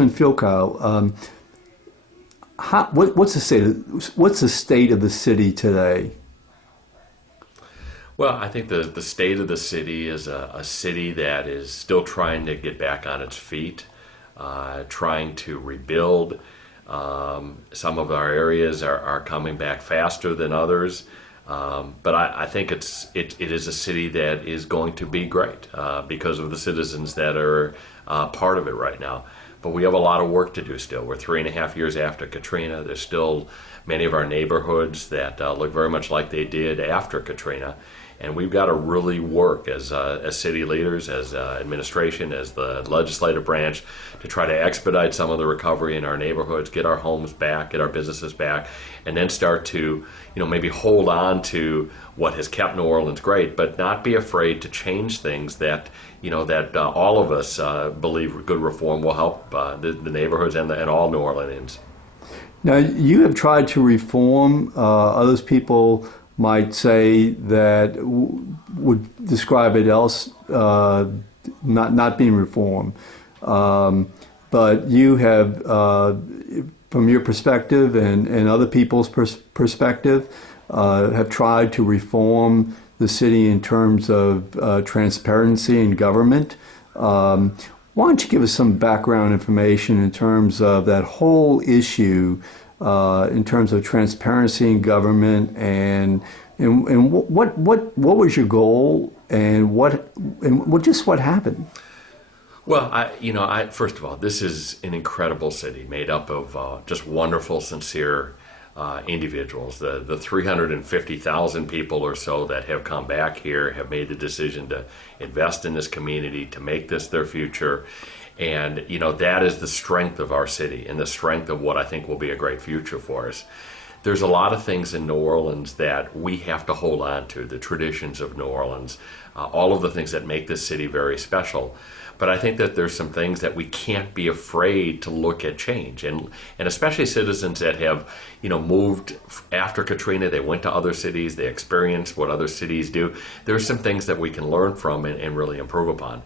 Councilman Fielkow, what's the state of the city today? Well, I think the state of the city is a city that is still trying to get back on its feet, trying to rebuild. Some of our areas are coming back faster than others, but I think it is a city that is going to be great because of the citizens that are part of it right now. But we have a lot of work to do still. We're 3.5 years after Katrina. There's still many of our neighborhoods that look very much like they did after Katrina. And we've got to really work as city leaders, as administration, as the legislative branch to try to expedite some of the recovery in our neighborhoods, get our homes back, get our businesses back, and then start to, maybe hold on to what has kept New Orleans great, but not be afraid to change things that, that all of us believe good reform will help the neighborhoods and all New Orleanians. Now, you have tried to reform. Others people might say that would describe it else not being reform, but you have, from your perspective and other people's perspective, have tried to reform the city in terms of transparency in government. Why don't you give us some background information in terms of that whole issue? In terms of transparency in government, and what was your goal, and what happened? Well, first of all, this is an incredible city made up of just wonderful, sincere individuals. The 350,000 people or so that have come back here have made the decision to invest in this community, to make this their future. And, that is the strength of our city and the strength of what I think will be a great future for us. There's a lot of things in New Orleans that we have to hold on to, the traditions of New Orleans, all of the things that make this city very special. But I think that there's some things that we can't be afraid to look at change. And especially citizens that have, moved after Katrina, they went to other cities, they experienced what other cities do. There's some things that we can learn from and really improve upon.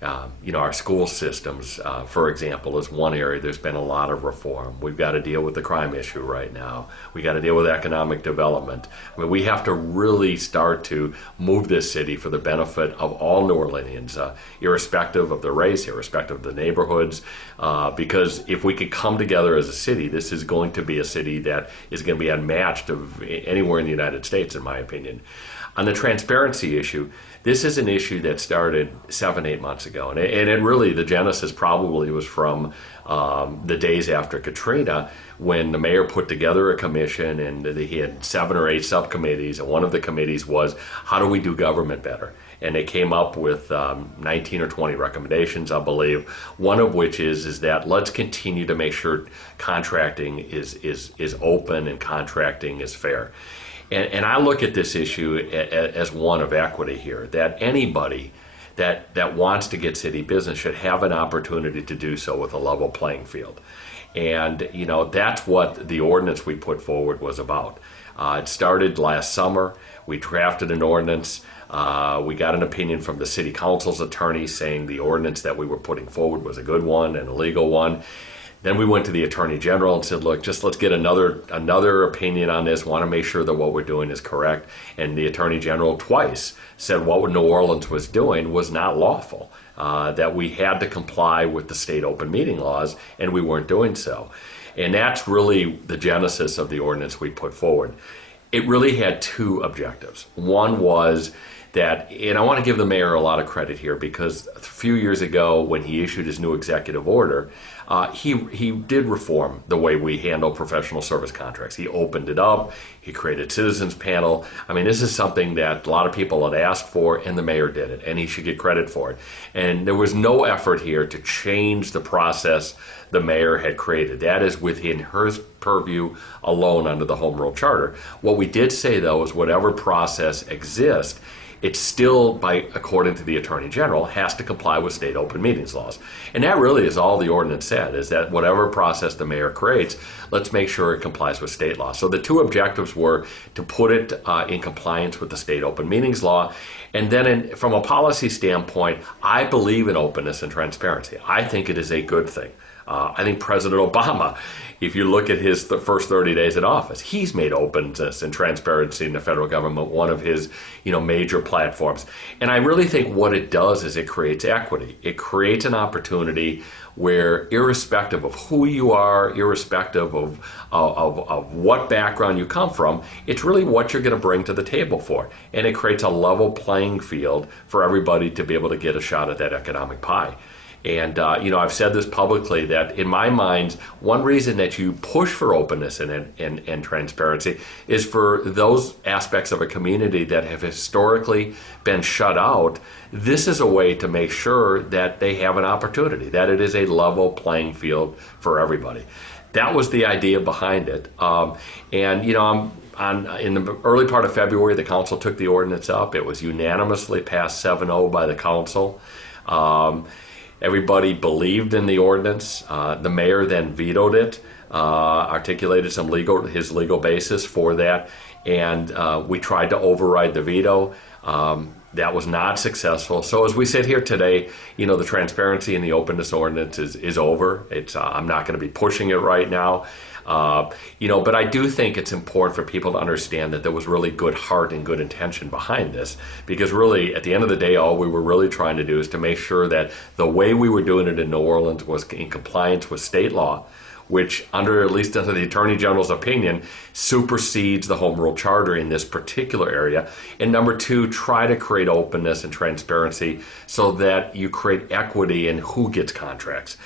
Our school systems, for example, is one area there's been a lot of reform. We've got to deal with the crime issue right now. We got to deal with economic development. I mean, we have to really start to move this city for the benefit of all New Orleanians, irrespective of the race, irrespective of the neighborhoods, because if we could come together as a city, this is going to be a city that is going to be unmatched of anywhere in the United States, in my opinion. On the transparency issue, this is an issue that started 7-8 months ago, and it really, the genesis probably was from the days after Katrina, when the mayor put together a commission and he had 7 or 8 subcommittees, and one of the committees was, how do we do government better? And they came up with 19 or 20 recommendations, I believe, one of which is that let's continue to make sure contracting is open and contracting is fair. And I look at this issue as one of equity here, that anybody that wants to get city business should have an opportunity to do so with a level playing field. And, that's what the ordinance we put forward was about. It started last summer. We drafted an ordinance. We got an opinion from the city council's attorney saying the ordinance that we were putting forward was a good one and a legal one. Then we went to the Attorney General and said, look, just let's get another opinion on this, want to make sure that what we're doing is correct. And the Attorney General twice said what New Orleans was doing was not lawful, that we had to comply with the state open meeting laws, and we weren't doing so. And that's really the genesis of the ordinance we put forward. It really had 2 objectives. One was that, and I want to give the mayor a lot of credit here, because a few years ago when he issued his new executive order, he did reform the way we handle professional service contracts. He opened it up. He created citizens panel. I mean, this is something that a lot of people had asked for, and the mayor did it, and he should get credit for it. And there was no effort here to change the process the mayor had created. That is within her purview alone under the Home Rule Charter. What we did say, though, is whatever process exists, it still, according to the Attorney General, has to comply with state open meetings laws. And that really is all the ordinance said, is that whatever process the mayor creates, let's make sure it complies with state law. So the 2 objectives were to put it in compliance with the state open meetings law. And then from a policy standpoint, I believe in openness and transparency. I think it is a good thing. I think President Obama, if you look at his the first 30 days in office, he's made openness and transparency in the federal government one of his major platforms. And I really think what it does is it creates equity. It creates an opportunity where, irrespective of who you are, irrespective of what background you come from, it's really what you're going to bring to the table for. And it creates a level playing field for everybody to be able to get a shot at that economic pie. And, I've said this publicly that in my mind, one reason that you push for openness and transparency is for those aspects of a community that have historically been shut out. This is a way to make sure that they have an opportunity, that it is a level playing field for everybody. That was the idea behind it. In the early part of February, the council took the ordinance up. It was unanimously passed 7-0 by the council. Everybody believed in the ordinance. The mayor then vetoed it, articulated his legal basis for that, and we tried to override the veto. That was not successful. So as we sit here today, the transparency and the openness ordinance is over. I'm not going to be pushing it right now. But I do think it's important for people to understand that there was really good heart and good intention behind this, because really, at the end of the day, all we were really trying to do is to make sure that the way we were doing it in New Orleans was in compliance with state law, which, at least under the Attorney General's opinion, supersedes the Home Rule Charter in this particular area. And number two, try to create openness and transparency so that you create equity in who gets contracts.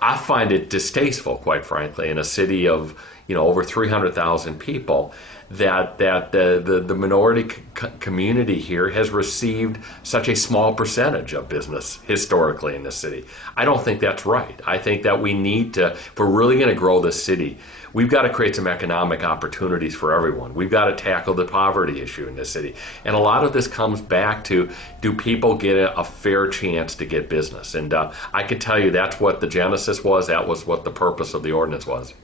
I find it distasteful, quite frankly, in a city of over 300,000 people, that the minority community here has received such a small percentage of business historically in this city. I don't think that's right. I think that we need to, if we're really going to grow this city, we've got to create some economic opportunities for everyone. We've got to tackle the poverty issue in this city. And a lot of this comes back to, do people get a fair chance to get business? And I can tell you that's what the genesis was. That was what the purpose of the ordinance was.